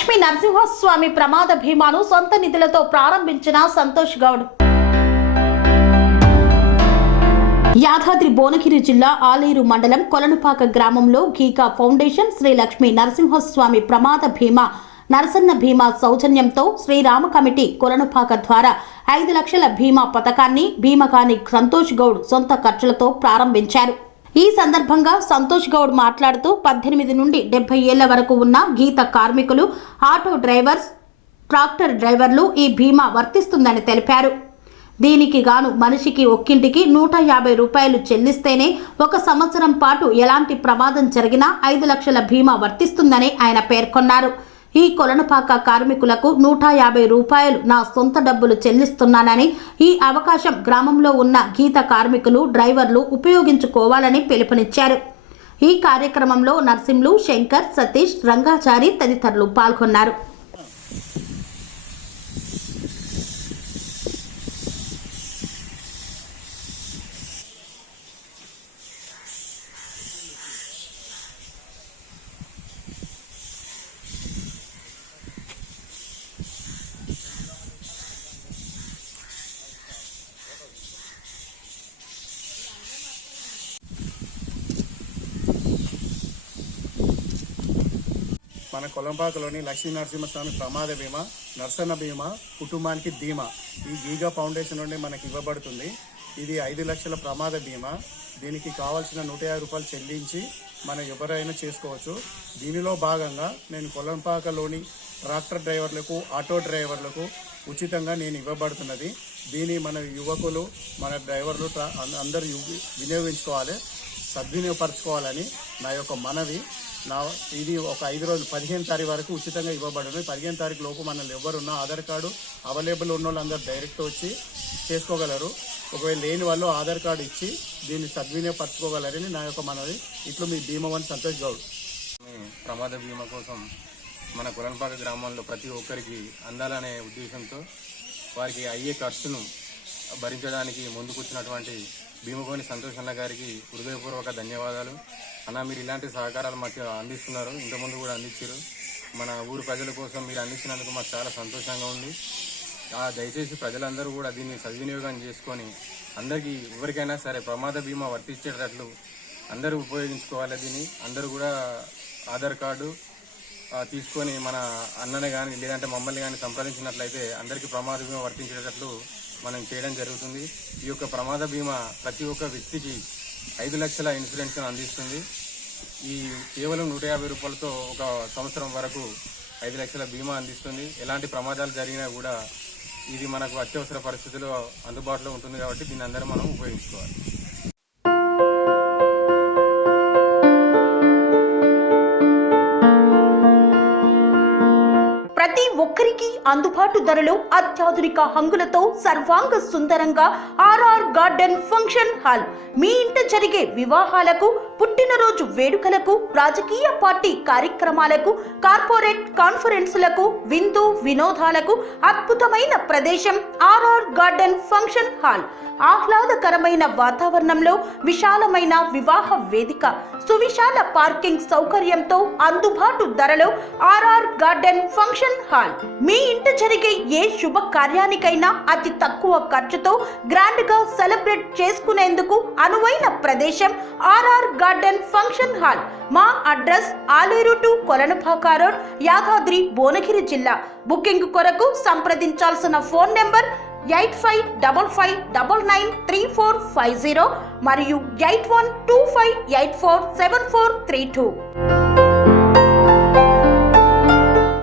లక్ష్మీ నరసింహస్వామి ప్రమాద భీమాను సొంత నిధులతో ప్రారంభించిన సంతోష్ గౌడ్. యాదాద్రి భువనగిరి జిల్లా ఆలేరు మండలం కొలనుపాక గ్రామంలో గీకా ఫౌండేషన్ శ్రీ లక్ష్మీ నరసింహస్వామి ప్రమాద భీమా నరసన్న భీమా సౌజన్యంతో శ్రీరామ కమిటీ కొలనుపాక ద్వారా 5 లక్షల భీమా పథకాన్ని భీమకాని సంతోష్ గౌడ్ సొంత ఖర్చులతో ప్రారంభించారు. ఈ సందర్భంగా సంతోష్ గౌడ్ మాట్లాడుతూ 18 నుండి 70 ఏళ్ల వరకు ఉన్న గీత కార్మికులు, ఆటో డ్రైవర్స్, ట్రాక్టర్ డ్రైవర్లు ఈ బీమా వర్తిస్తుందని తెలిపారు. దీనికి గాను మనిషికి ఒక్కింటికి 150 రూపాయలు చెల్లిస్తేనే 1 సంవత్సరం పాటు ఎలాంటి ప్రమాదం జరిగినా 5 లక్షల బీమా వర్తిస్తుందని ఆయన పేర్కొన్నారు. ఈ కొలనుపాక కార్మికులకు 150 రూపాయలు నా సొంత డబ్బులు చెల్లిస్తున్నానని, ఈ అవకాశం గ్రామంలో ఉన్న గీత కార్మికులు, డ్రైవర్లు ఉపయోగించుకోవాలని పిలుపునిచ్చారు. ఈ కార్యక్రమంలో నర్సింలు, శంకర్, సతీష్, రంగాచారి తదితరులు పాల్గొన్నారు. మన కొలంపాకలోని లక్ష్మీ నరసింహస్వామి ప్రమాద బీమా, నర్సన్న బీమా, కుటుంబానికి ధీమా ఈ గీగా ఫౌండేషన్ నుండి మనకి ఇవ్వబడుతుంది. ఇది 5 లక్షల ప్రమాద బీమా. దీనికి కావాల్సిన 150 రూపాయలు చెల్లించి మనం ఎవరైనా చేసుకోవచ్చు. దీనిలో భాగంగా నేను కొలంపాకలోని ట్రాక్టర్ డ్రైవర్లకు, ఆటో డ్రైవర్లకు ఉచితంగా నేను ఇవ్వబడుతున్నది. దీన్ని మన యువకులు, మన డ్రైవర్లు అందరూ వినియోగించుకోవాలి, సద్వినియోగపరచుకోవాలని నా యొక్క మనవి. ఇది ఒక 5 రోజులు 15 తారీఖు వరకు ఉచితంగా ఇవ్వబడుతుంది. 15 తారీఖు లోపు మనల్ని ఎవరున్నా ఆధార్ కార్డు అవైలబుల్ ఉన్న వాళ్ళు అందరూ డైరెక్ట్ వచ్చి చేసుకోగలరు. ఒకవేళ లేని వాళ్ళు ఆధార్ కార్డు ఇచ్చి దీన్ని సద్వినియోగపరచుకోగలరని నా యొక్క మనవి. ఇట్లు మీ భీమవన్ సంతోష్ గౌడ్. ప్రమాద బీమా కోసం మన కొలనుపాక గ్రామంలో ప్రతి ఒక్కరికి అందాలనే ఉద్దేశంతో వారికి అయ్యే ఖర్చును భరించడానికి ముందుకొచ్చినటువంటి భీమకోని సంతోష్ అన్న గారికి హృదయపూర్వక ధన్యవాదాలు. అన్న, మీరు ఇలాంటి సహకారాలు మాకు అందిస్తున్నారు, ఇంతకుముందు కూడా అందించారు. మన ఊరు ప్రజల కోసం మీరు అందించినందుకు మాకు చాలా సంతోషంగా ఉంది. దయచేసి ప్రజలందరూ కూడా దీన్ని సద్వినియోగం చేసుకొని అందరికీ ఎవరికైనా సరే ప్రమాద బీమా వర్తించేటట్లు అందరూ ఉపయోగించుకోవాలి. దీన్ని అందరూ కూడా ఆధార్ కార్డు తీసుకొని మన అన్నని కానీ లేదంటే మమ్మల్ని కానీ సంప్రదించినట్లయితే అందరికీ ప్రమాద బీమా వర్తించేటట్లు మనం చేయడం జరుగుతుంది. ఈ యొక్క ప్రమాద బీమా ప్రతి ఒక్క వ్యక్తికి 5 లక్షల ఇన్సూరెన్స్ అందిస్తుంది. ఈ కేవలం 150 రూపాయలతో 1 సంవత్సరం వరకు 5 లక్షల బీమా అందిస్తుంది. ఎలాంటి ప్రమాదాలు జరిగినా కూడా ఇది మనకు అత్యవసర పరిస్థితుల్లో అందుబాటులో ఉంటుంది కాబట్టి దీన్ని అందరూ మనం ఉపయోగించుకోవాలి. ప్రతి ఒక్కరికి అందుబాటు ధరలో అత్యాధునిక హంగులతో సర్వాంగ సుందరంగా ఆర్ఆర్ గార్డెన్ ఫంక్షన్ హాల్. మీ ఇంట జరిగే వివాహాలకు, పుట్టినరోజు వేడుకలకు, రాజకీయ పార్టీ కార్యక్రమాలకు, కార్పొరేట్ కాన్ఫరెన్సులకు, విందు వినోదాలకు అద్భుతమైన ప్రదేశం ఆర్ఆర్ గార్డెన్ ఫంక్షన్ హాల్. ఆహ్లాదకరమైన వాతావరణంలో విశాలమైన వివాహ వేదిక, సువిశాల పార్కింగ్ సౌకర్యంతో అందుబాటు ధరలో ఆర్ఆర్ గార్డెన్ ఫంక్షన్ హాల్. మీ ఇంట జరిగే ఏ శుభ కార్యానికైనా అతి తక్కువ ఖర్చుతో గ్రాండ్ గా సెలబ్రేట్ చేసుకునేందుకు అనువైన ప్రదేశం ఆర్ఆర్ గార్డెన్ ఫంక్షన్ హాల్. మా address Aler to Kolanupaka road, Yadadri Bhuvanagiri జిల్లా. బుకింగ్ కొరకు సంప్రదించాల్సిన ఫోన్ నెంబర్ 8555993450 మరియు 8125847432.